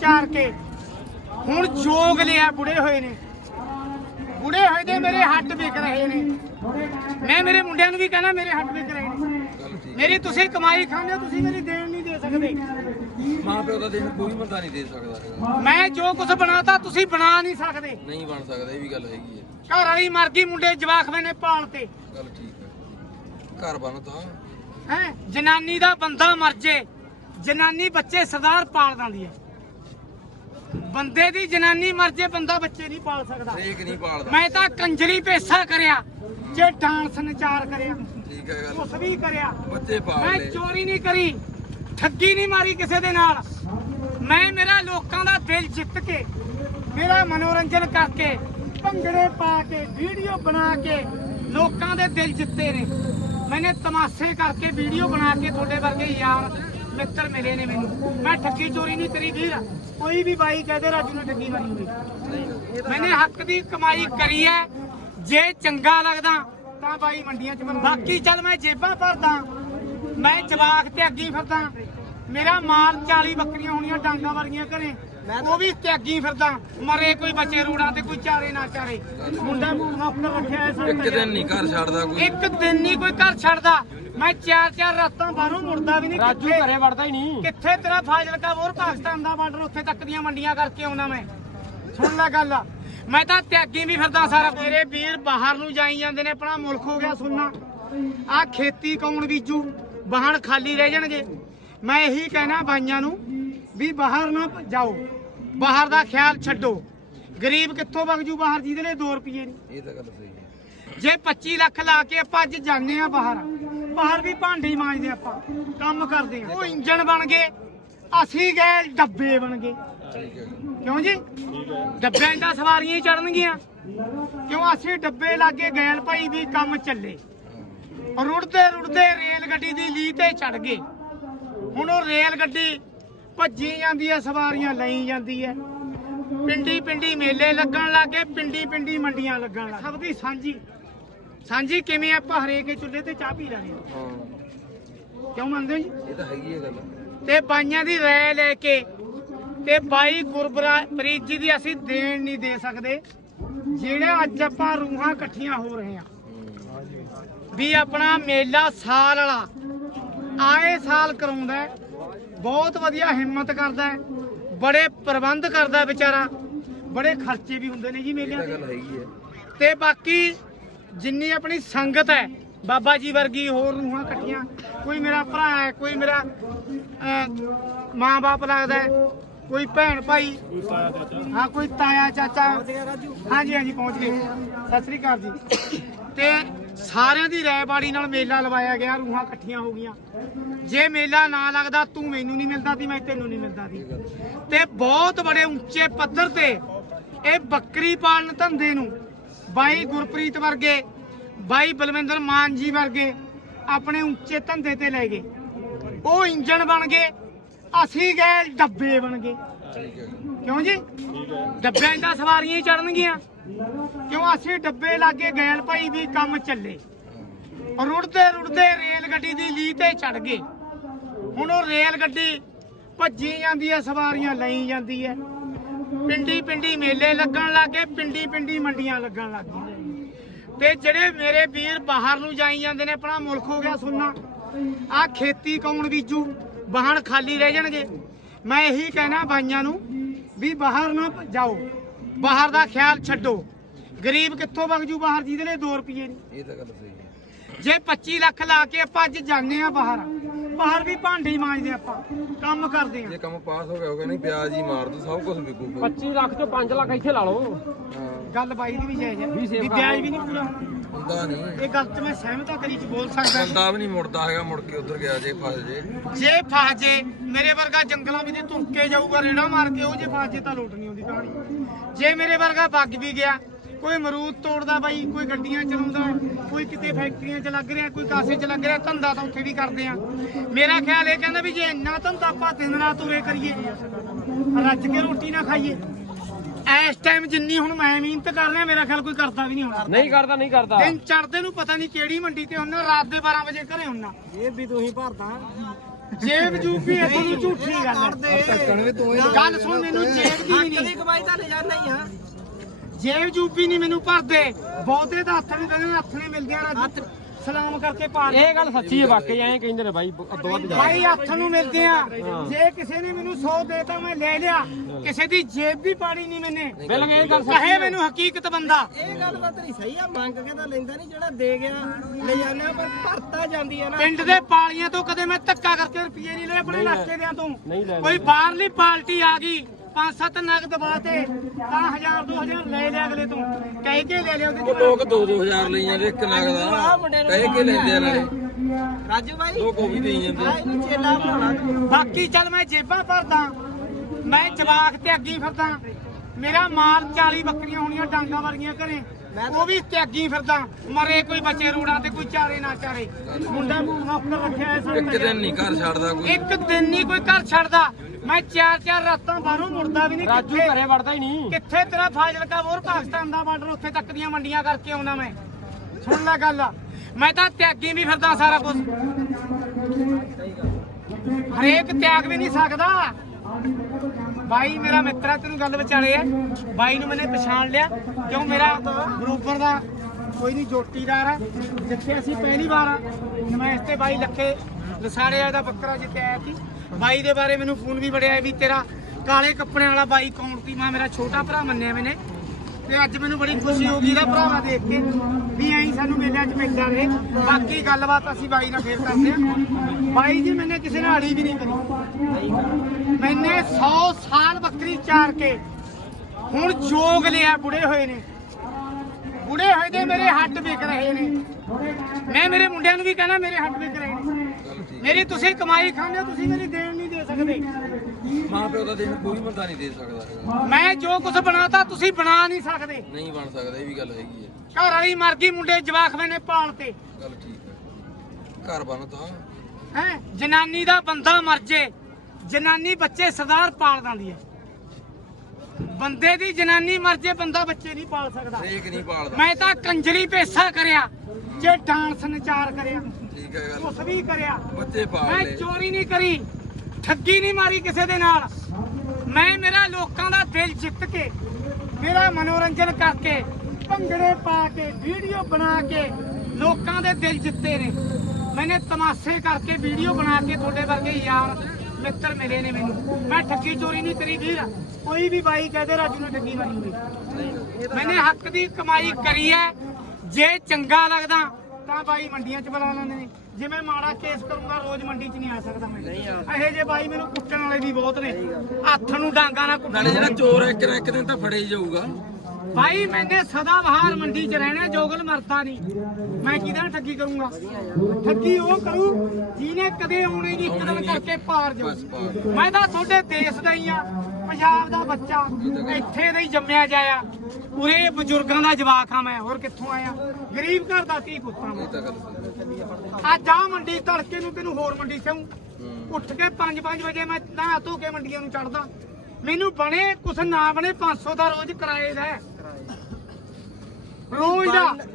ਚਾਰ ਕੇ। ਹੁਣ ਜੋਗ ਲਿਆ ਬੁੜੇ ਹੋਏ ਨੇ। ਬੁੜੇ ਹੋਏ ਦੇ ਮੇਰੇ ਹੱਡ ਵਿਕ ਰਹੇ ਨੇ। ਮੈਂ ਮੇਰੇ ਮੁੰਡਿਆਂ ਨੂੰ ਵੀ ਕਹਿਣਾ ਮੇਰੇ ਹੱਡ ਵਿਕ ਰਹੇ ਨੇ। ਮੇਰੀ ਤੁਸੀਂ ਕਮਾਈ ਖਾਂਦੇ ਹੋ ਤੁਸੀਂ ਮੇਰੀ ਦੇਣ ਨਹੀਂ ਦੇ ਸਕਦੇ। ਮਾਂ ਪਿਓ ਦਾ ਦੇਣ ਕੋਈ ਬੰਦਾ ਨਹੀਂ ਦੇ ਸਕਦਾ ਮੈਂ ਜੋ ਕੁਝ ਬਣਾਤਾ ਤੁਸੀਂ ਬਣਾ ਨਹੀਂ ਸਕਦੇ। ਨਹੀਂ ਬਣ ਸਕਦਾ ਇਹ ਵੀ ਗੱਲ ਹੈਗੀ ਹੈ। ਘਰ ਵਾਲੀ ਮਰ ਗਈ ਮੁੰਡੇ ਜਵਾਕ ਮੈਨੇ ਪਾਲਤੇ ਗੱਲ ਠੀਕ ਹੈ। ਘਰ ਬਣਦਾ ਹੈ? ਜਨਾਨੀ ਦਾ ਬੰਦਾ ਮਰ ਜੇ ਜਨਾਨੀ ਬੱਚੇ ਸਰਦਾਰ ਪਾਲ ਦਿੰਦੀ ਹੈ। ਬੰਦੇ ਦੀ ਜਨਾਨੀ ਮਰ ਜੇ ਬੰਦਾ ਬੱਚੇ ਨਹੀਂ ਪਾਲ ਸਕਦਾ। ਹਰੇਕ ਨਹੀਂ ਪਾਲਦਾ। ਮੈਂ ਤਾਂ ਕੰਜਰੀ ਪੈਸਾ ਕਰਿਆ ਜੇ ਡਾਂਸ ਨਚਾਰ ਕਰਿਆ ਠੀਕ ਹੈ ਗੱਲ। ਕੁਛ ਵੀ ਕਰਿਆ। ਬੱਚੇ ਪਾਲ ਮੈਂ ਚੋਰੀ ਨਹੀਂ ਕਰੀ ਠੱਗੀ ਨਹੀਂ ਮਾਰੀ ਕਿਸੇ ਦੇ ਨਾਲ। ਮੈਂ ਮੇਰਾ ਲੋਕਾਂ ਦਾ ਦਿਲ ਜਿੱਤ ਕੇ ਮੇਰਾ ਮਨੋਰੰਜਨ ਕਰਕੇ ਭੰਗੜੇ ਪਾ ਕੇ ਵੀਡੀਓ ਬਣਾ ਕੇ ਲੋਕਾਂ ਦੇ ਦਿਲ ਜਿੱਤੇ ਨੇ। ਮੈਨੇ ਤਮਾਸ਼ੇ ਕਰਕੇ ਵੀਡੀਓ ਬਣਾ ਕੇ ਤੁਹਾਡੇ ਵਰਗੇ ਯਾਰ ਮਿੱਤਰ ਮਿਲੇ ਨੇ ਮੈਨੂੰ। ਮੈਂ ਠੱਗੀ ਚੋਰੀ ਨਹੀਂ ਕਰੀ ਵੀਰ। ਕੋਈ ਵੀ ਬਾਈ ਕਹਦੇ ਰਾਜੂ ਨੇ ਠੱਗੀ ਮਾਰੀ ਹੋਵੇ ਮੈਨੇ ਹੱਕ ਦੀ ਕਮਾਈ ਕਰੀ ਹੈ ਜੇ ਚੰਗਾ ਲੱਗਦਾ ਤਾਂ ਬਾਈ ਮੰਡੀਆਂ 'ਚ ਮੈਨੂੰ ਬਾਕੀ ਚੱਲ ਮੈਂ ਜੇਬਾਂ ਭਰਦਾ। ਮੈਂ ਜਵਾਕ ਤੇ ਅੱਗੇ ਫਿਰਦਾ। ਮੇਰਾ ਮਾਲ 40 ਬੱਕਰੀਆਂ ਹੋਣੀਆਂ ਡਾਂਗਾ ਵਰਗੀਆਂ ਘਰੇ। ਉਹ ਵੀ ਤਿਆਗੀ ਫਿਰਦਾ। ਮਰੇ ਕੋਈ ਬੱਚੇ ਰੂੜਾਂ ਤੇ ਕੋਈ ਚਾਰੇ ਨਾ ਚਾਰੇ। ਮੁੰਡਾ ਨੌਕਰ ਰੱਖਿਆ ਐ ਇੱਕ ਦਿਨ ਨਹੀਂ ਘਰ ਛੱਡਦਾ ਕੋਈ। ਇੱਕ ਦਿਨ ਨਹੀਂ ਕੋਈ ਘਰ ਛੱਡਦਾ। ਮੈਂ ਚਾਰ ਚਾਰ ਰਾਤਾਂ ਬਾਹਰੋਂ ਮੁੜਦਾ ਵੀ ਨਹੀਂ। ਰਾਜੂ ਕਿੱਥੇ ਘਰੇ ਵੜਦਾ ਹੀ ਨਹੀਂ। ਕਿੱਥੇ ਤੇਰਾ ਫਾਜ਼ਿਲਕਾ ਹੋਰ ਪਾਕਿਸਤਾਨ ਦਾ ਬਾਰਡਰ ਉੱਥੇ ਤੱਕ ਦੀਆਂ ਮੰਡੀਆਂ ਕਰਕੇ ਆਉਣਾ ਮੈਂ। ਸੁਣ ਲੈ ਗੱਲ। ਮੈਂ ਤਾਂ ਤਿਆਗੀ ਵੀ ਫਿਰਦਾ ਸਾਰਾ ਮੇਰੇ ਵੀਰ ਬਾਹਰ ਨੂੰ ਜਾਈ ਜਾਂਦੇ ਨੇ ਆਪਣਾ ਮੁਲਕ ਹੋ ਗਿਆ ਸੁਣਨਾ ਆ ਖੇਤੀ ਕੌਣ ਬੀਜੂ? ਬਾਹਣ ਖਾਲੀ ਰਹਿ ਜਾਣਗੇ। ਮੈਂ ਇਹੀ ਕਹਿਣਾ ਬਾਈਆਂ ਨੂੰ ਵੀ ਬਾਹਰ ਨਾ ਜਾਓ। ਬਾਹਰ ਦਾ ਖਿਆਲ ਛੱਡੋ। ਗਰੀਬ ਕਿੱਥੋਂ ਵਗ ਜੂ ਬਾਹਰ ਜਿਹਦੇ ਲਈ 2 ਰੁਪਏ ਨਹੀਂ ਇਹ ਤਾਂ ਗੱਲ ਸਹੀ ਹੈ। ਜੇ 25 ਲੱਖ ਲਾ ਕੇ ਆਪਾਂ ਅੱਜ ਜਾਂਦੇ ਆ ਬਾਹਰ ਬਾਹਰ ਵੀ ਭਾਂਡੇ ਹੀ ਮਾਂਜਦੇ ਆਪਾਂ ਕੰਮ ਕਰਦੇ ਆ ਉਹ ਇੰਜਣ ਬਣ ਗਏ ਅਸੀਂ ਗਏ ਡੱਬੇ ਬਣ ਗਏ। ਕਿਉਂ ਜੀ? ਡੱਬਿਆਂ ਤਾਂ ਸਵਾਰੀਆਂ ਹੀ ਚੜਨਗੀਆਂ ਕਿਉਂ? ਅਸੀਂ ਡੱਬੇ ਲਾਗੇ ਗੈਲ ਭਾਈ ਵੀ ਕੰਮ ਚੱਲੇ। ਰੁੜਦੇ ਰੁੜਦੇ ਰੇਲ ਗੱਡੀ ਦੀ ਲੀ ਤੇ ਚੜ ਗਏ। ਹੁਣ ਉਹ ਰੇਲ ਗੱਡੀ ਭੱਜੀ ਜਾਂਦੀ ਐ ਸਵਾਰੀਆਂ ਲਈ ਜਾਂਦੀ ਐ ਪਿੰਡੀ ਪਿੰਡੀ ਮੇਲੇ ਲੱਗਣ ਲੱਗੇ ਪਿੰਡੀ ਪਿੰਡੀ ਮੰਡੀਆਂ ਲੱਗਣ ਲੱਗ। ਸਭ ਦੀ ਸਾਂਝੀ। ਸਾਂਝੀ ਕਿਵੇਂ ਆਪਾਂ ਹਰੇਕ ਚੁੱਲ੍ਹੇ ਤੇ ਚਾਹ ਪੀ ਲੈਣੀ ਹਾਂ। ਕਿਉਂ ਮੰਨਦੇ ਹੋ ਜੀ? ਇਹ ਤਾਂ ਹੈਗੀ ਹੈ ਗੱਲ। ਤੇ ਬਾਈਆਂ ਦੀ ਰਾਏ ਲੈ ਕੇ ਤੇ ਬਾਈ ਗੁਰਪ੍ਰੀਤ ਜੀ ਦੀ ਅਸੀਂ ਦੇਣ ਨਹੀਂ ਦੇ ਸਕਦੇ। ਜਿਹੜੇ ਅੱਜ ਆਪਾਂ ਰੂਹਾਂ ਇਕੱਠੀਆਂ ਹੋ ਰਹੇ ਆ ਵੀ ਆਪਣਾ ਮੇਲਾ ਸਾਲ ਵਾਲਾ ਆਏ ਸਾਲ ਕਰਾਉਂਦਾ। ਬਹੁਤ ਵਧੀਆ ਹਿੰਮਤ ਕਰਦਾ ਹੈ। ਬੜੇ ਪ੍ਰਬੰਧ ਕਰਦਾ ਹੈ ਵਿਚਾਰਾ। ਬੜੇ ਖਰਚੇ ਵੀ ਹੁੰਦੇ ਨੇ ਜੀ ਮੇਲਿਆਂ ਤਾਂ ਤੇ ਬਾਕੀ ਜਿੰਨੀ ਆਪਣੀ ਸੰਗਤ ਹੈ ਬਾਬਾ ਜੀ ਵਰਗੀ ਹੋਰ ਰੂਹਾਂ ਇਕੱਠੀਆਂ ਕੋਈ ਮੇਰਾ ਭਰਾ ਹੈ ਕੋਈ ਮੇਰਾ ਮਾਂ-ਬਾਪ ਲੱਗਦਾ ਹੈ ਕੋਈ ਭੈਣ ਭਾਈ ਹਾਂ ਕੋਈ ਤਾਇਆ ਚਾਚਾ। ਹਾਂਜੀ ਹਾਂਜੀ ਪਹੁੰਚ ਗਏ। ਸਤਿ ਸ੍ਰੀ ਅਕਾਲ ਜੀ। ਤੇ ਸਾਰਿਆਂ ਦੀ ਰਾਇਬਾੜੀ ਨਾਲ ਮੇਲਾ ਲਵਾਇਆ ਗਿਆ, ਰੂਹਾਂ ਇਕੱਠੀਆਂ ਹੋ ਗਈਆਂ। ਜੇ ਮੇਲਾ ਨਾ ਲੱਗਦਾ, ਤੂੰ ਮੈਨੂੰ ਨਹੀਂ ਮਿਲਦਾ ਸੀ, ਮੈਂ ਤੈਨੂੰ ਨਹੀਂ ਮਿਲਦਾ ਸੀ। ਤੇ ਬਹੁਤ ਬੜੇ ਉੱਚੇ ਪੱਧਰ ਤੇ ਇਹ ਬੱਕਰੀ ਪਾਲਣ ਧੰਦੇ ਨੂੰ ਬਾਈ ਗੁਰਪ੍ਰੀਤ ਵਰਗੇ, ਬਾਈ ਬਲਵਿੰਦਰ ਮਾਨ ਜੀ ਵਰਗੇ ਆਪਣੇ ਉੱਚੇ ਧੰਦੇ ਤੇ ਲੈ ਗਏ। ਉਹ ਇੰਜਣ ਬਣ ਗਏ, ਅਸੀਂ ਗਏ ਡੱਬੇ ਬਣ ਗਏ। ਕਿਉਂ ਜੀ? ਡੱਬਿਆਂ 'ਚ ਸਵਾਰੀਆਂ ਹੀ ਚੜਨਗੀਆਂ ਕਿਉਂ ਅਸੀਂ ਡੱਬੇ ਲਾਗੇ ਗੈਲ ਭਾਈ ਵੀ ਕੰਮ ਚੱਲੇ। ਰੁੜਦੇ ਰੁੜਦੇ ਰੇਲ ਗੱਡੀ ਦੀ ਲੀ ਤੇ ਚੜ ਗਏ। ਹੁਣ ਉਹ ਰੇਲ ਗੱਡੀ ਭੱਜੀ ਜਾਂਦੀ ਹੈ, ਸਵਾਰੀਆਂ ਲਈ ਜਾਂਦੀ ਹੈ। ਪਿੰਡੀ ਪਿੰਡੀ ਮੇਲੇ ਲੱਗਣ ਲੱਗੇ, ਪਿੰਡੀ ਪਿੰਡੀ ਮੰਡੀਆਂ ਲੱਗਣ ਲੱਗ ਗਈਆਂ ਤੇ ਜਿਹੜੇ ਮੇਰੇ ਵੀਰ ਬਾਹਰ ਨੂੰ ਜਾਈ ਜਾਂਦੇ ਨੇ ਆਪਣਾ ਮੁਲਕ ਹੋ ਗਿਆ ਸੁਣਨਾ। ਆ ਖੇਤੀ ਕੌਣ ਬੀਜੂ? ਬਾਹਣ ਖਾਲੀ ਰਹਿ ਜਾਣਗੇ। ਮੈਂ ਇਹੀ ਕਹਿਣਾ ਬਾਈਆਂ ਨੂੰ ਵੀ ਬਾਹਰ ਨਾ ਜਾਓ। ਬਾਹਰ ਦਾ ਖਿਆਲ ਛੱਡੋ। ਗਰੀਬ ਕਿੱਥੋਂ ਵਗ ਜੂ ਬਾਹਰ ਜਿਹਦੇ ਲਈ 2 ਰੁਪਏ ਨਹੀਂ ਇਹ ਤਾਂ ਗੱਲ ਸਹੀ ਹੈ। ਜੇ 25 ਲੱਖ ਲਾ ਕੇ ਆਪਾਂ ਅੱਜ ਜਾਂਦੇ ਆ ਬਾਹਰ ਬਾਹਰ ਵੀ ਭਾਂਡੇ ਹੀ ਮਾਂਜਦੇ ਆਪਾਂ ਕੰਮ ਕਰਦੇ ਆ ਜੇ ਕੰਮ ਪਾਸ ਹੋ ਗਿਆ ਹੋਗਾ ਨਹੀਂ ਪਿਆਜ਼ ਹੀ ਮਾਰ ਦੋ ਸਭ ਕੁਝ ਵਿਕੂਗਾ 25 ਲੱਖ ਤੋਂ 5 ਲੱਖ ਇੱਥੇ ਲਾ ਲਓ। ਗੱਲ ਬਾਈ ਦੀ ਵੀ ਜਾਇਜ਼ ਹੈ ਵੀ ਵਿਆਜ। ਵੀ ਨਹੀਂ ਪੂਰਾ ਹੁੰਦਾ ਨਹੀਂ। ਇਹ ਗੱਲ ਤੇ ਮੈਂ ਸਹਿਮਤ ਆ ਕਰੀ ਚ ਬੋਲ ਸਕਦਾ ਬੰਦਾ ਵੀ ਨਹੀਂ ਮੁੜਦਾ ਹੈਗਾ ਮੁੜ ਕੇ ਉਧਰ ਗਿਆ ਜੇ ਫਸ ਜੇ। ਜੇ ਫਸ ਜੇ ਮੇਰੇ ਵਰਗਾ ਜੰਗਲਾਂ ਵਿੱਚ ਤੁਰ ਕੇ ਜਾਊਗਾ ਰੇੜਾ ਮਾਰ ਕੇ ਉਹ ਜੇ ਫਸ ਜੇ ਤਾਂ ਲੋਟ ਨਹੀਂ ਆਉਂਦੀ ਕਹਾਣੀ। ਜੇ ਮੇਰੇ ਵਰਗਾ ਵੱਗ ਵੀ ਗਿਆ ਕੋਈ ਅਮਰੂਦ ਤੋੜਦਾ ਬਾਈ ਕੋਈ ਗੱਡੀਆਂ ਚਲਾਉਂਦਾ ਕੋਈ ਕਿਤੇ ਫੈਕਟਰੀਆਂ 'ਚ ਲੱਗ ਰਿਹਾ ਕੋਈ ਕਾਸੇ 'ਚ ਲੱਗ ਰਿਹਾ ਧੰਦਾ ਤਾਂ ਉੱਥੇ ਵੀ ਕਰਦੇ ਆ। ਮੇਰਾ ਖਿਆਲ ਇਹ ਕਹਿੰਦਾ ਵੀ ਜੇ ਇੰਨਾ ਧੰਦਾ ਆਪਾਂ ਦਿਨ ਰਾਤ ਤੁਰੇ ਕਰੀਏ ਰੱਜ ਕੇ ਰੋਟੀ ਨਾ ਖਾਈਏ ਇਸ ਟਾਈਮ ਜਿੰਨੀ ਹੁਣ ਮੈਂ ਮਿਹਨਤ ਕਰ ਰਿਹਾ ਮੇਰਾ ਖਿਆਲ ਕੋਈ ਕਰਦਾ ਵੀ ਨਹੀਂ ਹੋਣਾ। ਨਹੀਂ ਕਰਦਾ ਨਹੀਂ ਕਰਦਾ। ਦਿਨ ਚੜਦੇ ਨੂੰ ਪਤਾ ਨਹੀਂ ਕਿਹੜੀ ਮੰਡੀ ਤੇ ਹੁੰਨਾ ਰਾਤ ਦੇ 12 ਵਜੇ ਘਰੇ ਹੁੰਨਾ। ਇਹ ਵੀ ਤੁਸੀਂ ਭਰਦਾ। ਜੇਬ ਜੂਬੀ ਇਹ ਤੁਹਾਨੂੰ ਝੂਠੀ ਗੱਲ ਹੈ। ਗੱਲ ਸੁਣ ਮੈਨੂੰ ਜੇਬ ਦੀ ਵੀ ਨਹੀਂ। ਕਮਾਈ ਤਾਂ ਲੈ ਜਾਣਾ ਹੀ ਆ। ਜੇਬ ਜੂਬੀ ਨਹੀਂ ਮੈਨੂੰ ਭਰਦੇ। ਬਹੁਤੇ ਤਾਂ ਹੱਥ ਨਹੀਂ ਦਿੰਦੇ ਹੱਥ ਨਹੀਂ ਮਿਲਦੇ ਆ ਸਲਾਮ ਕਰਕੇ ਪਾੜ ਇਹ ਗੱਲ ਸੱਚੀ ਹੈ ਵਾਕਈ ਐਂ ਕਹਿੰਦੇ ਨੇ ਬਾਈ ਅੱਧੋ ਵੱਧ ਜਾ ਭਾਈ ਹੱਥ ਨੂੰ ਮਿਲਦੇ ਆ। ਜੇ ਕਿਸੇ ਨੇ ਮੈਨੂੰ 100 ਦੇਤਾ ਮੈਂ ਲੈ ਲਿਆ। ਕਿਸੇ ਦੀ ਜੇਬ ਵੀ ਪਾੜੀ ਨਹੀਂ ਮੈਨੇ। ਬਿਲਕੁਲ ਇਹ ਗੱਲ ਕਹੇ ਮੈਨੂੰ ਹਕੀਕਤ ਬੰਦਾ। ਇਹ ਗੱਲ ਤਾਂ ਤੇਰੀ ਸਹੀ ਆ ਮੰਗ ਕੇ ਤਾਂ ਲੈਂਦਾ ਨਹੀਂ ਜਿਹੜਾ ਦੇ ਗਿਆ ਲੈ ਜਾਣਾ ਪਰ ਭਰਤਾ ਜਾਂਦੀ ਆ ਨਾ। ਪਿੰਡ ਦੇ ਪਾਲੀਆਂ ਤੋਂ ਕਦੇ ਮੈਂ ਧੱਕਾ ਕਰਕੇ ਰੁਪਏ ਨਹੀਂ ਲਏ ਆਪਣੇ ਇਲਾਕੇ ਦਿਆਂ ਤੋਂ। ਨਹੀਂ ਲੈ ਕੋਈ ਬਾਹਰਲੀ ਪਾਰਟੀ ਆ ਗਈ। ਪੰਜ ਸੱਤ ਨਗ ਦਬਾ ਤੇ 10000 2000 ਲੈ ਲਿਆ ਅਗਲੇ ਤੋਂ। ਕਹਿ ਕੇ ਲੈ ਲਿਆ ਉਹਦੇ ਉਹ ਲੋਕ 2-2000 ਲਈ ਜਾਂਦੇ ਇੱਕ ਨਗ ਦਾ ਕਹਿ ਕੇ ਲੈਂਦੇ ਆ ਨਾਲੇ। ਰਾਜੂ ਬਾਈ ਲੋਕ ਉਹ ਵੀ ਦੇਈ ਜਾਂਦੇ। ਆ ਇਹਨੂੰ ਚੇਲਾ ਬਣਾਉਣਾ। ਤੂੰ। ਬਾਕੀ ਚੱਲ ਮੈਂ ਜੇਬਾਂ ਭਰਦਾ। ਮੈਂ ਜਵਾਕ ਤੇ ਅੱਗੀ ਫਿਰਦਾ। ਮੇਰਾ ਮਾਲ 40 ਬੱਕਰੀਆਂ ਹੋਣੀਆਂ ਡਾਂਗਾ ਵਰਗੀਆਂ ਘਰੇ। ਉਹ ਵੀ ਤਿਆਗੀ ਫਿਰਦਾ। ਮਰੇ ਕੋਈ ਬੱਚੇ ਰੂੜਾਂ ਤੇ ਕੋਈ ਚਾਰੇ ਨਾ ਚਾਰੇ। ਮੁੰਡਾ ਨੌਕਰ ਰੱਖਿਆ ਐ ਸਾਨੂੰ ਇੱਕ ਦਿਨ ਨਹੀਂ ਘਰ ਛੱਡਦਾ ਕੋਈ। ਇੱਕ ਦਿਨ ਨਹੀਂ ਕੋਈ ਘਰ ਛੱਡਦਾ। ਮੈਂ ਚਾਰ ਚਾਰ ਰਾਤਾਂ ਬਾਹਰੋਂ ਮੁੜਦਾ ਵੀ ਨਹੀਂ। ਰਾਜੂ ਕਿੱਥੇ ਘਰੇ ਵੜਦਾ ਹੀ ਨਹੀਂ। ਕਿੱਥੇ ਤੇਰਾ ਫਾਜ਼ਿਲਕਾ ਹੋਰ ਪਾਕਿਸਤਾਨ ਦਾ ਬਾਰਡਰ ਉੱਥੇ ਤੱਕ ਦੀਆਂ ਮੰਡੀਆਂ ਕਰਕੇ ਆਉਣਾ ਮੈਂ। ਸੁਣ ਲੈ ਗੱਲ। ਮੈਂ ਤਾਂ ਤਿਆਗੀ ਵੀ ਫਿਰਦਾ ਸਾਰਾ ਕੁਝ। ਹਰੇਕ ਤਿਆਗ ਵੀ ਨਹੀਂ ਸਕਦਾ। ਬਾਈ ਮੇਰਾ ਮਿੱਤਰ ਆ, ਤੈਨੂੰ ਗੱਲ ਵਿਚਾਲੇ ਆ। ਬਾਈ ਨੂੰ ਮੈਨੇ ਪਛਾਣ ਲਿਆ। ਕਿਉਂ ਮੇਰਾ ਬਰੋਬਰ ਦਾ ਕੋਈ ਨਹੀਂ ਜੋਟੀਦਾਰ ਆ। ਜਿੱਥੇ ਅਸੀਂ ਪਹਿਲੀ ਵਾਰ ਆ ਤੇ ਬਾਈ ਲੱਖੇ ਲਸਾੜਿਆ ਦਾ ਬੱਕਰਾ ਜਿੱਤੇ ਆਇਆ ਸੀ ਬਾਈ ਦੇ ਬਾਰੇ ਮੈਨੂੰ ਫੋਨ ਵੀ ਬੜਿਆ ਵੀ ਤੇਰਾ ਕਾਲੇ ਕੱਪੜਿਆਂ ਵਾਲਾ ਬਾਈ ਕੌਣ ਸੀ? ਮੈਂ ਮੇਰਾ ਛੋਟਾ ਭਰਾ ਮੰਨਿਆ ਮੈਨੇ। ਤੇ ਅੱਜ ਮੈਨੂੰ ਬੜੀ ਖੁਸ਼ੀ ਹੋ ਗਈ ਦਾ ਭਰਾਵਾ ਦੇਖ ਕੇ ਵੀ ਐਂ ਸਾਨੂੰ ਮੇਲਿਆਂ 'ਚ ਮਿਲਦਾ ਰਹੇ। ਬਾਕੀ ਗੱਲਬਾਤ ਅਸੀਂ ਬਾਈ ਨਾਲ ਫੇਰ ਕਰਦੇ ਆ ਬਾਈ ਜੀ, ਮੈਨੇ ਕਿਸੇ ਨਾਲ ਅੜੀ ਵੀ ਨਹੀਂ ਕਰੀ। ਮੈਨੇ 100 ਸਾਲ ਬੱਕਰੀ ਚਾਰ ਕੇ। ਹੁਣ ਜੋਗ ਲਿਆ ਬੁੜੇ ਹੋਏ ਨੇ। ਬੁੜੇ ਹੋਏ ਦੇ ਮੇਰੇ ਹੱਡ ਵਿਕ ਰਹੇ ਨੇ। ਮੈਂ ਮੇਰੇ ਮੁੰਡਿਆਂ ਨੂੰ ਵੀ ਕਹਿਣਾ ਮੇਰੇ ਹੱਡ ਵਿਕ ਰਹੇ ਨੇ। ਮੇਰੀ ਤੁਸੀਂ ਕਮਾਈ ਖਾਂਦੇ ਤੁਸੀਂ ਮੇਰੀ ਦੇਣ ਨਹੀਂ ਦੇ ਸਕਦੇ। ਮਾਂ ਪਿਓ ਦਾ ਦੇਣ ਕੋਈ ਬੰਦਾ ਨਹੀਂ ਦੇ ਸਕਦਾ। ਮੈਂ ਜੋ ਕੁਝ ਬਣਾਤਾ ਤੁਸੀਂ ਬਣਾ ਨਹੀਂ ਸਕਦੇ। ਨਹੀਂ ਬਣ ਸਕਦਾ ਇਹ ਵੀ ਗੱਲ ਹੈਗੀ ਹੈ। ਘਰ ਵਾਲੀ ਮਰ ਗਈ ਮੁੰਡੇ ਜਵਾਕ ਮੈਨੇ ਪਾਲਤੇ ਗੱਲ ਠੀਕ ਹੈ। ਘਰ ਬਣਦਾ ਹੈ? ਜਨਾਨੀ ਦਾ ਬੰਦਾ ਮਰ ਜੇ। ਜਨਾਨੀ ਬੱਚੇ ਸਰਦਾਰ ਪਾਲ ਦਿੰਦੀ ਹੈ। ਬੰਦੇ ਦੀ ਜਨਾਨੀ ਮਰ ਜੇ ਬੰਦਾ ਬੱਚੇ ਨਹੀਂ ਪਾਲ ਸਕਦਾ। ਹਰੇਕ ਨਹੀਂ ਪਾਲਦਾ। ਮੈਂ ਤਾਂ ਕੰਜਰੀ ਪੇਸਾ ਕਰਿਆ ਜੇ ਡਾਂਸ ਨਚਾਰ ਕਰਿਆ ਠੀਕ ਹੈ ਗੱਲ। ਕੁਛ ਵੀ ਕਰਿਆ। ਬੱਚੇ ਪਾਲ ਮੈਂ ਚੋਰੀ ਨਹੀਂ ਕਰੀ ਠੱਗੀ ਨਹੀਂ ਮਾਰੀ ਕਿਸੇ ਦੇ ਨਾਲ। ਮੈਂ ਮੇਰਾ ਲੋਕਾਂ ਦਾ ਦਿਲ ਜਿੱਤ ਕੇ ਮੇਰਾ ਮਨੋਰੰਜਨ ਕਰਕੇ ਭੰਗੜੇ ਪਾ ਕੇ ਵੀਡੀਓ ਬਣਾ ਕੇ ਲੋਕਾਂ ਦੇ ਦਿਲ ਜਿੱਤੇ ਨੇ। ਮੈਨੇ ਤਮਾਸ਼ੇ ਕਰਕੇ ਵੀਡੀਓ ਬਣਾ ਕੇ ਤੁਹਾਡੇ ਵਰਗੇ ਯਾਰ ਮਿੱਤਰ ਮਿਲੇ ਨੇ ਮੈਨੂੰ। ਮੈਂ ਠੱਗੀ ਚੋਰੀ ਨਹੀਂ ਕਰੀ ਵੀਰ। ਕੋਈ ਵੀ ਬਾਈ ਕਹਦੇ ਰਾਜੂ ਨੇ ਠੱਗੀ ਮਾਰੀ ਹੋਈ ਮੈਨੇ ਹੱਕ ਦੀ ਕਮਾਈ ਕਰੀ ਹੈ ਜੇ ਚੰਗਾ ਲੱਗਦਾ ਤਾਂ ਬਾਈ ਮੰਡੀਆਂ 'ਚ ਬੁਲਾ ਲੈਂਦੇ ਨੇ। ਜੇ ਮੈਂ ਮਾੜਾ ਕੇਸ ਕਰੂੰਗਾ ਰੋਜ਼ ਮੰਡੀ 'ਚ ਨਹੀਂ ਆ ਸਕਦਾ ਮੈਂ। ਇਹੋ ਜੇ ਬਾਈ ਮੈਨੂੰ ਕੁੱਟਣ ਵਾਲੇ ਵੀ ਬਹੁਤ ਨੇ। ਹੱਥ ਨੂੰ ਡਾਂਗਾ ਨਾ ਕੁੱਟਣ। ਨਾਲੇ ਜਿਹੜਾ ਚੋਰ ਹੈ ਇੱਕ ਨਾ ਇੱਕ ਦਿਨ ਤਾਂ ਫੜੇ ਜਾਊਗਾ। ਭਾਈ ਮੈਨੇ ਸਦਾ ਬਹਾਰ ਮੰਡੀ 'ਚ ਰਹਿਣਾ, ਜੋਗਲ ਮਰਦਾ ਨਹੀਂ। ਮੈਂ ਕਿਹਦਾ ਠੱਗੀ ਕਰੂੰਗਾ? ਠੱਗੀ ਉਹ ਕਰੂ ਜਿਹਨੇ ਕਦੇ ਆਉਣੇ ਨਹੀਂ, ਇੱਕ ਦਿਨ ਕਰਕੇ ਪਾਰ ਜਾਊ। ਮੈਂ ਤਾਂ ਤੁਹਾਡੇ ਦੇਸ਼ ਦਾ ਹੀ ਆ, ਪੰਜਾਬ ਦਾ ਬੱਚਾ। ਇੱਥੇ ਦਾ ਹੀ ਜੰਮਿਆ ਜਾਇਆ। ਉਰੇ ਬਜ਼ੁਰਗਾਂ ਦਾ ਜਵਾਕ ਆ ਮੈਂ, ਹੋਰ ਕਿੱਥੋਂ ਆਇਆ? ਗਰੀਬ ਘਰ ਦਾ ਧੀ ਪੁੱਤਾਂ ਇਹ ਅੱਜ ਆ ਮੰਡੀ ਤੜਕੇ ਨੂੰ ਤੈਨੂੰ ਹੋਰ ਮੰਡੀ ਚਾਹੂੰ ਹੂੰ। ਉੱਠ ਕੇ 5-5 ਵਜੇ ਮੈਂ ਨਹਾ ਧੋ ਕੇ ਮੰਡੀਆਂ ਨੂੰ ਚੜਦਾ ਮੈਨੂੰ ਬਣੇ, ਕੁਛ ਨਾ ਬਣੇ 500 ਦਾ ਰੋਜ਼ ਕਿਰਾਏ ਦਾ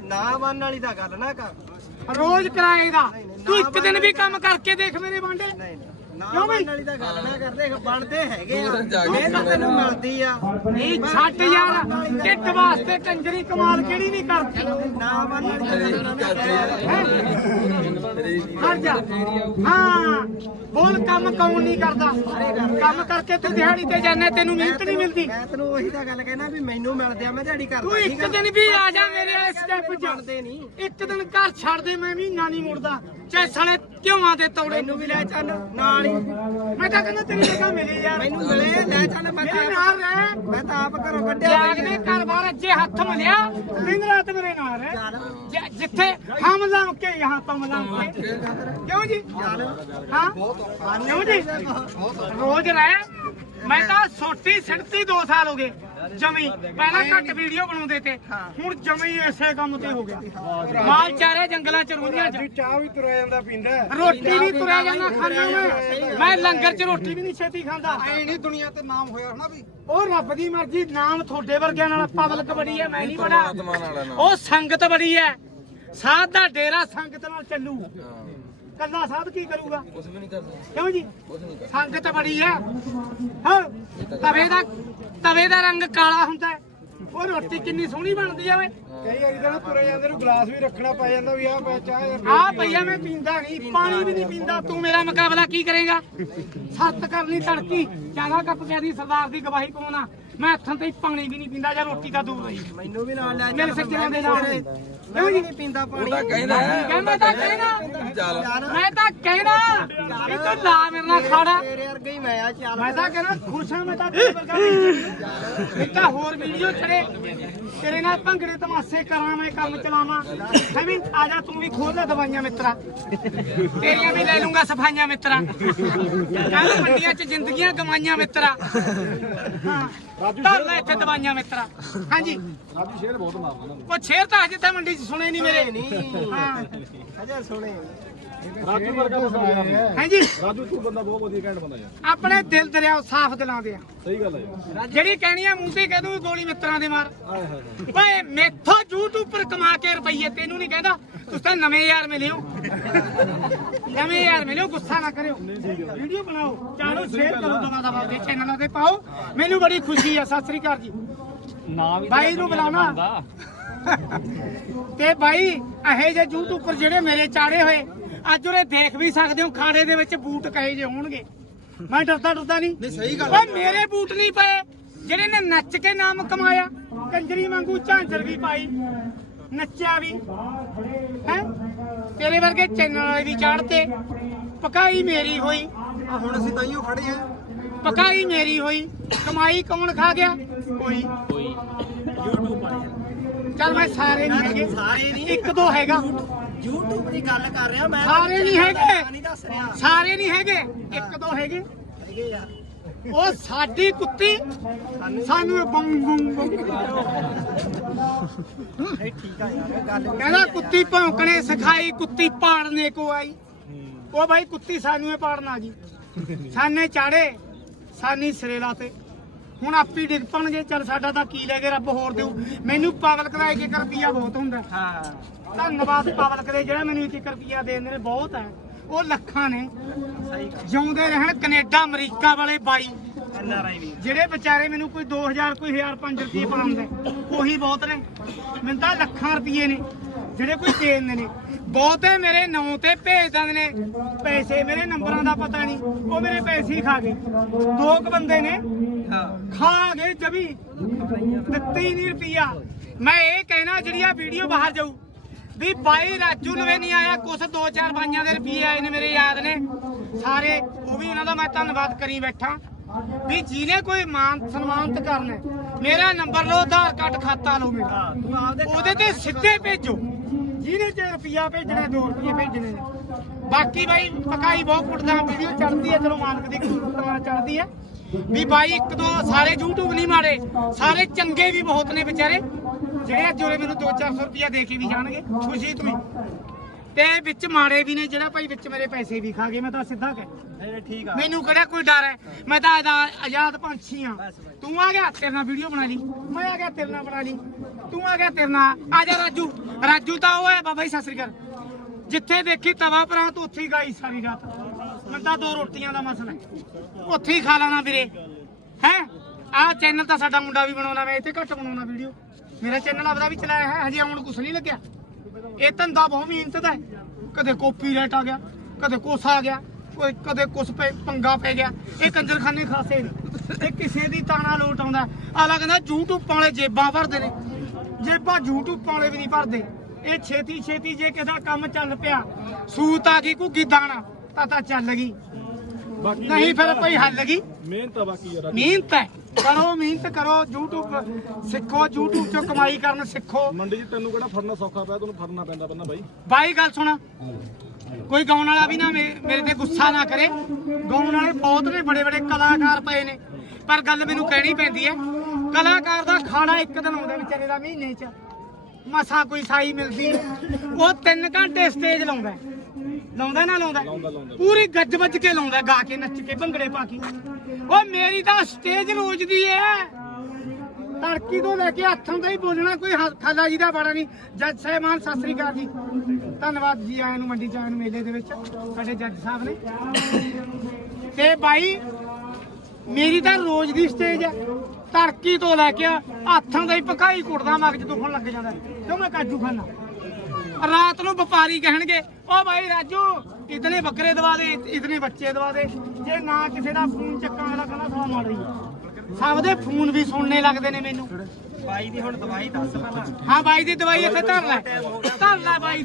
ਨਾ ਮੰਨ ਵਾਲੀ ਤਾਂ ਗੱਲ ਨਾ ਕਰ। ਰੋਜ਼ ਕਿਰਾਏ ਦਾ। ਤੂੰ ਇੱਕ ਦਿਨ ਵੀ ਕੰਮ ਕਰਕੇ ਦੇਖ ਮੇਰੇ ਬਾਂਡੇ ਨਹੀਂ ਨਹੀਂ ਨਾ ਵਾਲੀ ਤਾਂ ਗੱਲ ਨਾ ਕਰ ਦੇਖ ਬਣਦੇ ਹੈਗੇ ਆ। ਇਹ ਤਾਂ ਤੈਨੂੰ ਮਿਲਦੀ ਆ। ਨਹੀਂ ਛੱਡ ਯਾਰ। ਢਿੱਡ ਵਾਸਤੇ ਕੰਜਰੀ ਕਮਾਲ ਕਿਹੜੀ ਨਹੀਂ ਕਰਦੀ? ਨਾ ਮੰਨ ਵਾਲੀ ਤਾਂ ਗੱਲ ਨਾ ਕਰ। ਹਟ ਜਾ। ਹਾਂ ਬੋਲ ਕੰਮ ਕੌਣ ਨਹੀਂ ਕਰਦਾ। ਕੰਮ ਕਰਕੇ ਤੂੰ ਦਿਹਾੜੀ ਤੇ ਜਾਣਾ ਤੈਨੂੰ ਮਿਹਨਤ ਨਹੀਂ ਮਿਲਦੀ। ਮੈਂ ਤੈਨੂੰ ਉਹੀ ਤਾਂ ਗੱਲ ਕਹਿਣਾ ਵੀ ਮੈਨੂੰ ਮਿਲਦੇ ਆ ਮੈਂ ਦਿਹਾੜੀ ਕਰਦਾ ਤੂੰ ਇੱਕ ਦਿਨ ਵੀ ਆ ਜਾ ਮੇਰੇ ਇਸ ਸਟੈਪ 'ਚ। ਬਣਦੇ ਨਹੀਂ। ਇੱਕ ਦਿਨ ਘਰ ਛੱਡ ਦੇ ਮੈਂ ਮਹੀਨਾ ਨਹੀਂ ਮੁੜਦਾ। ਚਾਹੇ ਸਾਲੇ ਘਿਓਆਂ ਦੇ ਤੌੜੇ। ਮੈਨੂੰ ਵੀ ਲੈ ਚੱਲ ਨਾਲ ਹੀ। ਮੈਂ ਤਾਂ ਕਹਿੰਦਾ ਤੇਰੀ ਜਗ੍ਹਾ ਮਿਲੀ ਯਾਰ। ਮੈਨੂੰ ਮਿਲੇ ਲੈ ਚੱਲ ਮੈਂ ਤਾਂ ਨਾਲ ਰਹਿ। ਮੈਂ ਤਾਂ ਆਪ ਘਰੋਂ ਕੱਢਿਆ ਤਿਆਗ ਦੇ ਘਰ ਬਾਹਰ ਅੱਜੇ ਹੱਥ ਮਲਿਆ। ਦਿਨ ਰਾਤ ਮੇਰੇ ਨਾਲ ਰਹਿ। ਜ- ਜਿੱਥੇ ਹਮ ਲਾਮ ਕੇ ਯਹਾਂ ਤੁਮ ਲਾਮ ਕੇ ਕਿਉਂ ਜੀ? ਹਾਂ? ਕਿਉਂ ਜੀ? ਰੋਜ਼ ਰਹਿ। ਮੈਂ ਤਾਂ ਸੋਟੀ ਸਿੱਟਤੀ 2 ਸਾਲ ਹੋ ਗਏ ਜਮੀ। ਪਹਿਲਾਂ ਘੱਟ ਵੀਡੀਓ ਬਣਾਉਂਦੇ ਤੇ। ਹੁਣ ਜਮੀ ਐਸੇ ਕੰਮ ਤੇ ਹੋ ਗਿਆ। ਮਾਲ ਚਾਰੇ ਜੰਗਲਾਂ ਚ ਰੋਂਦੀਆਂ ਚ। ਚਾਹ ਵੀ ਤੁਰਿਆ ਜਾਂਦਾ ਪੀਂਦਾ। ਰੋਟੀ ਵੀ ਤੁਰਿਆ ਜਾਂਦਾ ਖਾਣਾ ਮੈਂ। ਮੈਂ ਲੰਗਰ ਚ ਰੋਟੀ ਵੀ ਨਹੀਂ ਛੇਤੀ ਖਾਂਦਾ। ਐ ਨਹੀਂ ਦੁਨੀਆ ਤੇ ਨਾਮ ਹੋਇਆ ਹਨਾ ਵੀ। ਉਹ ਰੱਬ ਦੀ ਮਰਜ਼ੀ ਨਾਮ ਤੁਹਾਡੇ ਵਰਗਿਆਂ ਨਾਲ ਪਬਲਿਕ ਬੜੀ ਹੈ ਮੈਂ ਨਹੀਂ ਨਾ ਉਹ ਸੰਗਤ ਬੜੀ ਹੈ ਸਾਧ ਦਾ ਡੇਰਾ ਸੰਗਤ ਨਾਲ ਚੱਲੂ। ਕੱਲਾ ਸਾਧ ਕੀ ਕਰੂਗਾ? ਕੁਝ ਵੀ ਨਹੀਂ ਕਰਦਾ। ਕਿਉਂ ਜੀ? ਕੁਝ ਨਹੀਂ ਕਰਦਾ। ਸੰਗਤ ਬੜੀ ਹੈ ਹਾਂ। ਤਵੇ ਦਾ ਤਵੇ ਦਾ ਰੰਗ ਕਾਲਾ ਹੁੰਦਾ ਹੈ। ਉਹ ਰੋਟੀ ਕਿੰਨੀ ਸੋਹਣੀ ਬਣਦੀ ਆ ਵੇ। ਕਈ ਵਾਰੀ ਤਾਂ ਤੁਰੇ ਜਾਂਦੇ ਨੂੰ ਗਲਾਸ ਵੀ ਰੱਖਣਾ ਪੈ ਜਾਂਦਾ ਵੀ ਆ ਪੈ ਚਾਹ ਆ ਭਈਆ ਮੈਂ ਪੀਂਦਾ ਨਹੀਂ ਪਾਣੀ ਵੀ ਨਹੀਂ ਪੀਂਦਾ। ਤੂੰ ਮੇਰਾ ਮੁਕਾਬਲਾ ਕੀ ਕਰੇਗਾ? ਸੱਤ ਕਰਨੀ ਤੜਕੀ। ਜ਼ਿਆਦਾ ਕੱਪ ਪਿਆਦੀ ਸਰਦਾਰ ਦੀ ਗਵਾਹੀ ਕੌਣ ਆ ਮੈਂ ਹੱਥਾਂ ਤੇ ਪਾਣੀ ਵੀ ਨਹੀਂ ਪੀਂਦਾ ਜਾਂ ਰੋਟੀ ਤਾਂ ਦੂਰ ਰਹੀ। ਮੈਨੂੰ ਵੀ ਨਾਲ ਲੈ ਮੇਰੇ ਸੱਜਣਾਂ ਦੇ ਨਾਲ ਮੈਂ ਵੀ ਨਹੀਂ ਪੀਂਦਾ ਉਹ ਪਾਣੀ ਤਾਂ ਕਹਿੰਦਾ ਹੈ। ਕਹਿੰਦਾ ਤਾਂ ਕਹਿਣਾ ਚੱਲ। ਮੈਂ ਤਾਂ ਕਹਿਣਾ ਵੀ ਤੂੰ ਲਾ ਮੇਰੇ ਨਾਲ ਖਾੜਾ। ਤੇਰੇ ਵਰਗਾ ਹੀ ਮੈਂ ਆ ਚੱਲ। ਮੈਂ ਤਾਂ ਕਹਿੰਦਾ ਖੁਸ਼ ਹਾਂ ਮੈਂ ਤਾਂ ਤੇਰੇ ਵਰਗਾ ਵੀ ਇੱਕ ਤਾਂ ਹੋਰ ਵੀਡੀਓ ਚੜੇ ਤੇਰੇ ਨਾਲ ਭੰਗੜੇ ਤਮਾਸ਼ੇ ਕਰਾਂ ਮੈਂ ਕੰਮ ਚਲਾਵਾਂ। ਹੈ ਵੀ ਆ ਜਾ ਤੂੰ ਵੀ ਖੋਲ ਲੈ ਦਵਾਈਆਂ ਮਿੱਤਰਾ। ਤੇਰੀਆਂ ਵੀ ਲੈ ਲੂੰਗਾ ਸਫਾਈਆਂ ਮਿੱਤਰਾ। ਕੱਲ ਮੰਡੀਆਂ 'ਚ ਜ਼ਿੰਦਗੀਆਂ ਗਵਾਈਆਂ ਮਿੱਤਰਾ। ਹਾਂ ਧਰ ਲੈ ਇੱਥੇ ਦਵਾਈਆਂ ਮਿੱਤਰਾ। ਹਾਂਜੀ। ਰਾਜੂ ਸ਼ੇਰ ਬਹੁਤ ਮਾਰਦਾ ਉਹ ਸ਼ੇਰ ਤਾਂ ਅਜੇ ਤਾਂ ਮੰਡੀ 'ਚ ਸੁਣੇ ਨਹੀਂ ਮੇਰੇ। ਨਹੀਂ। ਹਾਂ। ਅਜੇ ਸੁਣੇ। ਰਾਜੂ ਵਰਗਾ ਬੰਦਾ ਯਾਰ ਹਾਂਜੀ। ਰਾਜੂ ਤੂੰ ਬੰਦਾ ਬਹੁਤ ਵਧੀਆ ਘੈਂਟ ਬੰਦਾ ਯਾਰ। ਆਪਣੇ ਦਿਲ ਦਰਿਆ ਸਾਫ਼ ਦਿਲਾਂ ਦੇ ਆ। ਸਹੀ ਗੱਲ ਹੈ ਯਾਰ। ਜਿਹੜੀ ਕਹਿਣੀ ਆ ਮੂੰਹ ਤੇ ਕਹਿ ਦੂੰ ਗੋਲੀ ਮਿੱਤਰਾਂ ਦੇ ਮਾਰ। ਆਏ ਹਾਏ ਓਏ ਮੈਥੋਂ YouTube ਪਰ ਕਮਾ ਕੇ ਰੁਪਈਏ ਤੈਨੂੰ ਨਹੀਂ ਕਹਿੰਦਾ ਤੁਸੀਂ ਤਾਂ ਨਵੇਂ ਯਾਰ ਮਿਲਿਓ। ਨਵੇਂ ਯਾਰ ਮਿਲਿਓ ਗੁੱਸਾ ਨਾ ਕਰਿਓ। ਵੀਡੀਓ ਬਣਾਓ। ਚਾਲੋ ਸ਼ੇਅਰ ਕਰੋ ਦਵਾ ਦਵਾ ਦੇ ਚੈਨਲਾਂ ਤੇ ਪਾਓ। ਮੈਨੂੰ ਬੜੀ ਖੁਸ਼ੀ ਆ ਸਤਿ ਸ੍ਰੀ ਅਕਾਲ ਜੀ। ਨਾ ਵੀ ਬਾਈ ਨੂੰ ਬੁਲਾਉਣਾ। ਤੇ ਬਾਈ ਇਹੋ ਜਿਹੇ YouTube ਪਰ ਜਿਹੜੇ ਮੇਰੇ ਚਾੜੇ ਹੋਏ ਅੱਜ ਉਹਨੇ ਦੇਖ ਵੀ ਸਕਦੇ ਹੋ ਖਾੜੇ ਦੇ ਵਿੱਚ ਬੂਟ ਕਹੇ ਜੇ ਹੋਣਗੇ। ਮੈਂ ਡਰਦਾ ਡਰਦਾ ਨਹੀਂ। ਨਹੀਂ ਸਹੀ ਗੱਲ ਓਏ ਮੇਰੇ ਬੂਟ ਨਹੀਂ ਪਏ। ਜਿਹੜੇ ਨੇ ਨੱਚ ਕੇ ਨਾਮ ਕਮਾਇਆ ਕੰਜਰੀ ਵਾਂਗੂ ਝਾਂਜਰ ਵੀ ਪਾਈ ਨੱਚਿਆ ਵੀ। ਹੈ? ਤੇਰੇ ਵਰਗੇ ਚੈਨਲ ਵਾਲੇ ਵੀ ਚਾੜਤੇ। ਪਕਾਈ ਮੇਰੀ ਹੋਈ। ਆ ਹੁਣ ਅਸੀਂ ਤਾਈਓ ਖੜੇ ਆ। ਪਕਾਈ ਮੇਰੀ ਹੋਈ। ਕਮਾਈ ਕੌਣ ਖਾ ਗਿਆ? ਕੋਈ। YouTube ਵਾਲੇ ਚੱਲ ਮੈਂ ਸਾਰੇ ਨਹੀਂ ਹੈਗੇ। ਸਾਰੇ ਨਹੀਂ। ਇੱਕ ਦੋ ਹੈਗਾ। YouTube ਦੀ ਗੱਲ ਕਰ ਰਿਹਾ ਮੈਂ ਸਾਰੇ ਨਹੀਂ ਹੈਗੇ। ਨਹੀਂ ਦੱਸ ਰਿਹਾ। ਸਾਰੇ ਨਹੀਂ ਹੈਗੇ। ਇੱਕ ਦੋ ਹੈਗੇ। ਹੈਗੇ ਯਾਰ ਉਹ ਸਾਡੀ ਕੁੱਤੀ ਸਾਨੂੰ ਬੰਗ ਬੰਗ ਬੰਗ। ਨਹੀਂ ਠੀਕ ਆ ਯਾਰ ਗੱਲ ਕਹਿੰਦਾ ਕੁੱਤੀ ਭੌਂਕਣੇ ਸਿਖਾਈ ਕੁੱਤੀ ਪਾੜਨੇ ਕੋ ਆਈ। ਉਹ ਭਾਈ ਕੁੱਤੀ ਸਾਨੂੰ ਹੀ ਪਾੜਨ ਗਈ ਸਾਨੇ ਚਾੜੇ ਸਾਨੀ ਸਰੇਲਾ ਤੇ। ਹੁਣ ਆਪੀ ਡਿੱਗ ਪਣਗੇ ਚੱਲ ਸਾਡਾ ਤਾਂ ਕੀ ਲੈ ਕੇ ਰੱਬ ਹੋਰ ਦੇਊ। ਮੈਨੂੰ ਪਬਲਿਕ ਦਾ ਇੱਕ ਇੱਕ ਰੁਪਿਆ ਬਹੁਤ ਹੁੰਦਾ। ਹਾਂ। ਧੰਨਵਾਦ ਪਬਲਿਕ ਦੇ ਜਿਹੜਾ ਮੈਨੂੰ ਇੱਕ ਇੱਕ ਰੁਪਿਆ ਦੇ ਦਿੰਦੇ ਨੇ ਬਹੁਤ ਹੈ। ਉਹ ਲੱਖਾਂ ਨੇ। ਜਿਉਂਦੇ ਰਹਿਣ ਕੈਨੇਡਾ ਅਮਰੀਕਾ ਵਾਲੇ ਬਾਈ। ਜਿਹੜੇ ਵਿਚਾਰੇ ਮੈਨੂੰ ਕੋਈ 2000 ਕੋਈ 1000 5 ਰੁਪਏ ਪਾਉਂਦੇ ਉਹੀ ਬਹੁਤ ਨੇ। ਮੈਨੂੰ ਤਾਂ ਲੱਖਾਂ ਰੁਪਏ ਨੇ ਜਿਹੜੇ ਕੋਈ ਦੇ ਦਿੰਦੇ ਨੇ। ਬਹੁਤੇ ਮੇਰੇ ਨਾਂ ਤੇ ਭੇਜ ਦਿੰਦੇ ਨੇ। ਪੈਸੇ ਮੇਰੇ ਨੰਬਰਾਂ ਦਾ ਪਤਾ ਨਹੀਂ ਉਹ ਮੇਰੇ ਪੈਸੇ ਹੀ ਖਾ ਗਏ। ਦੋ ਕੁ ਬੰਦੇ ਨੇ ਖਾ ਗਏ ਜਬੀ ਦਿੱਤੀ ਨਹੀਂ ਰੁਪਿਆ ਮੈਂ ਇਹ ਕਹਿਣਾ ਜਿਹੜੀ ਆ ਵੀਡੀਓ ਬਾਹਰ ਜਾਊ ਵੀ ਬਾਈ ਰਾਜੂ ਨਵੇਂ ਨਹੀਂ ਆਇਆ ਕੁਛ ਦੋ ਚਾਰ ਬਾਈਆਂ ਦੇ ਰੁਪਏ ਆਏ ਨੇ ਮੇਰੇ ਯਾਦ ਨੇ। ਸਾਰੇ ਉਹ ਵੀ ਉਹਨਾਂ ਦਾ ਮੈਂ ਧੰਨਵਾਦ ਕਰੀ ਬੈਠਾ। ਵੀ ਜਿਹਨੇ ਕੋਈ ਮਾਨ ਸਨਮਾਨਤ ਕਰਨਾ ਮੇਰਾ ਨੰਬਰ ਲਓ ਆਧਾਰ ਕਾਰਡ ਖਾਤਾ ਲਓ ਮੇਰਾ। ਉਹਦੇ ਤੇ ਸਿੱਧੇ ਭੇਜੋ। ਜਿਹਨੇ ਤੇ ਰੁਪਿਆ ਭੇਜਣਾ 2 ਰੁਪਏ ਭੇਜਣੇ ਨੇ। ਬਾਕੀ ਬਾਈ ਪਕਾਈ ਬਹੁਤ ਕੁੱਟਦਾ ਵੀਡੀਓ ਚੜਦੀ ਹੈ ਚਲੋ ਮਾਲਕ ਦੀ ਕਿਰਪਾ ਚੜਦੀ ਹੈ। ਵੀ ਬਾਈ ਇੱਕ ਦੋ ਸਾਰੇ YouTube ਨਹੀਂ ਮਾੜੇ ਸਾਰੇ ਚੰਗੇ ਵੀ ਬਹੁਤ ਨੇ ਵਿਚਾਰੇ ਜਿਹੜੇ ਅੱਜ ਉਰੇ ਮੈਨੂੰ 2-400 ਰੁਪਿਆ ਦੇ ਕੇ ਵੀ ਜਾਣਗੇ ਖੁਸ਼ੀ ਤੋਂ ਹੀ। ਤੇ ਵਿੱਚ ਮਾੜੇ ਵੀ ਨੇ ਜਿਹੜਾ ਭਾਈ ਵਿੱਚ ਮੇਰੇ ਪੈਸੇ ਵੀ ਖਾ ਗਏ ਮੈਂ ਤਾਂ ਸਿੱਧਾ ਕਹਿ। ਨਹੀਂ ਠੀਕ ਆ। ਮੈਨੂੰ ਕਿਹੜਾ ਕੋਈ ਡਰ ਹੈ? ਮੈਂ ਤਾਂ ਆਜ਼ਾ- ਆਜ਼ਾਦ ਪੰਛੀ ਆ ਤੂੰ ਆ ਗਿਆ ਤੇਰੇ ਨਾਲ ਵੀਡੀਓ ਬਣਾ ਲਈ। ਮੈਂ ਆ ਗਿਆ ਤੇਰੇ ਨਾਲ ਬਣਾ ਲਈ। ਤੂੰ ਆ ਗਿਆ ਤੇਰੇ ਨਾਲ। ਆ ਜਾ ਰਾਜੂ। ਰਾਜੂ ਤਾਂ ਉਹ ਹੈ ਬਾਬਾ ਜੀ ਸਤਿ ਸ੍ਰੀ ਅਕਾਲ। ਜਿੱਥੇ ਦੇਖੀ ਤਵਾ ਪਰਾਂ ਤੂੰ ਉੱਥੇ ਹੀ ਗਾਈ ਸਾਰੀ ਰਾਤ। ਮੈਂ ਦੋ ਰੋਟੀਆਂ ਦਾ ਮਸਲਾ ਹੈ। ਉੱਥੇ ਹੀ ਖਾ ਲੈਣਾ ਵੀਰੇ। ਹੈ? ਆਹ ਚੈਨਲ ਤਾਂ ਸਾਡਾ ਮੁੰਡਾ ਵੀ ਬਣਾਉਣਾ ਮੈਂ ਇਹ ਤੇ ਘੱਟ ਬਣਾਉਣਾ ਵੀਡੀਓ। ਮੇਰਾ ਚੈਨਲ ਆਪਦਾ ਵੀ ਚਲਾਇਆ ਹੈ, ਹਜੇ ਆਉਣ ਕੁਛ ਨਹੀਂ ਲੱਗਿਆ। ਇਹ ਧੰਦਾ ਬਹੁਤ ਮਿਹਨਤ ਦਾ ਹੈ। ਕਦੇ ਕਾਪੀਰਾਈਟ ਆ ਗਿਆ, ਕਦੇ ਕੁਛ ਆ ਗਿਆ, ਕੋਈ ਕਦੇ ਕੁਛ ਪੈ, ਪੰਗਾ ਪੈ ਗਿਆ। ਇਹ ਕੰਜਰਖਾਨੇ ਖਾਸੇ ਨੇ। ਇਹ ਕਿਸੇ ਦੀ ਤਾਣਾ ਲੋਟ ਆਉਂਦਾ। ਆਲਾ ਕਹਿੰਦਾ, YouTube ਵਾਲੇ ਜੇਬਾਂ ਭਰਦੇ ਨੇ। ਜੇਬਾਂ YouTube ਵਾਲੇ ਵੀ ਨਹੀਂ ਭਰਦੇ। ਇਹ ਛੇਤੀ ਛੇਤੀ ਜੇ ਕਿਸੇ ਦਾ ਕੰਮ ਚੱਲ ਪਿਆ, ਸੂਤ ਆ ਗਈ ਘੁੱਗੀ ਦਾਣਾ। ਤਾਂ ਤਾਂ ਚੱਲ ਗਈ। ਬਾਕੀ ਨਹੀਂ ਫਿਰ ਕੋਈ ਹੱਲ ਗਈ? ਮਿਹਨਤ ਆ ਬਾਕੀ ਯਾਰ। ਮਿਹਨਤ ਹੈ। ਕਰੋ ਮਿਹਨਤ ਕਰੋ YouTube ਸਿੱਖੋ YouTube ਤੋਂ ਕਮਾਈ ਕਰਨ ਸਿੱਖੋ। ਮੰਡੀ 'ਚ ਤੈਨੂੰ ਕਿਹੜਾ ਫੜਨਾ ਸੌਖਾ ਪਿਆ? ਤੈਨੂੰ ਫੜਨਾ ਪੈਂਦਾ ਪਹਿਲਾਂ ਬਾਈ। ਬਾਈ ਗੱਲ ਸੁਣ। ਕੋਈ ਗਾਉਣ ਵਾਲਾ ਵੀ ਨਾ ਮੇਰੇ ਤੇ ਗੁੱਸਾ ਨਾ ਕਰੇ। ਗਾਉਣ ਵਾਲੇ ਬਹੁਤ ਨੇ ਬੜੇ ਬੜੇ ਕਲਾਕਾਰ ਪਏ ਨੇ। ਪਰ ਗੱਲ ਮੈਨੂੰ ਕਹਿਣੀ ਪੈਂਦੀ ਹੈ ਕਲਾਕਾਰ ਦਾ ਖਾਣਾ ਇੱਕ ਦਿਨ ਆਉਂਦਾ ਵਿਚਾਰੇ ਦਾ ਮਹੀਨੇ 'ਚ। ਮਸਾ ਕੋਈ ਸਾਈ ਮਿਲਦੀ। ਉਹ 3 ਘੰਟੇ ਸਟੇਜ ਲਾਉਂਦਾ। ਲਾਉਂਦਾ ਨਾ ਲਾਉਂਦਾ? ਪੂਰੀ ਗੱਜ ਵੱਜ ਕੇ ਲਾਉਂਦਾ ਗਾ ਕੇ ਨੱਚ ਕੇ ਭੰਗੜੇ ਪਾ ਕੇ। ਉਹ ਮੇਰੀ ਤਾਂ ਸਟੇਜ ਰੋਜ਼ ਦੀ ਹੈ ਤੜਕੀ ਤੋਂ ਲੈ ਕੇ ਹੱਥਾਂ ਦਾ ਹੀ ਬੋਲਣਾ ਕੋਈ ਹ- ਖਾਲਾ ਜੀ ਦਾ ਬਾੜਾ ਨਹੀਂ। ਜੱਜ ਸਾਹਿਬਾਨ ਸਤਿ ਸ੍ਰੀ ਅਕਾਲ ਜੀ। ਧੰਨਵਾਦ ਜੀ ਆਇਆਂ ਨੂੰ ਮੰਡੀ ਚ ਆਇਆਂ ਨੂੰ ਮੇਲੇ ਦੇ ਵਿੱਚ ਸਾਡੇ ਜੱਜ ਸਾਹਿਬ ਨੇ। ਤੇ ਬਾਈ ਮੇਰੀ ਤਾਂ ਰੋਜ਼ ਦੀ ਸਟੇਜ ਹੈ ਤੜਕੀ ਤੋਂ ਲੈ ਕੇ ਹੱਥਾਂ ਦਾ ਹੀ ਪਕਾਈ ਕੁੱਟਦਾ ਮਗਜ ਦੁਖਣ ਲੱਗ ਜਾਂਦਾ। ਕਿਉਂ ਮੈਂ ਕਾਜੂ ਖਾਨਾ? ਰਾਤ ਨੂੰ ਵਪਾਰੀ ਕਹਿਣਗੇ ਓ ਭਾਈ ਰਾਜੂ ਇਤਨੇ ਬੱਕਰੇ ਦਵਾ ਦੇ ਇਤਨੇ ਬੱਚੇ ਦਵਾ ਦੇ। ਜੇ ਨਾ ਕਿਸੇ ਦਾ ਫੋਨ ਚੱਕਾਂ ਵਾਲਾ ਕਹਿੰਦਾ ਸਵਾ ਮਾਰ ਰਹੀ ਸਭ ਦੇ ਫੋਨ ਵੀ ਸੁਣਨੇ ਲੱਗਦੇ ਨੇ ਮੈਨੂੰ। ਬਾਈ ਦੀ ਹੁਣ ਦਵਾਈ ਦੱਸ ਪਹਿਲਾਂ। ਹਾਂ ਬਾਈ ਦੀ ਦਵਾਈ ਇੱਥੇ ਧਰ ਲੈ। ਧਰ ਲੈ ਬਾਈ ਦੀ।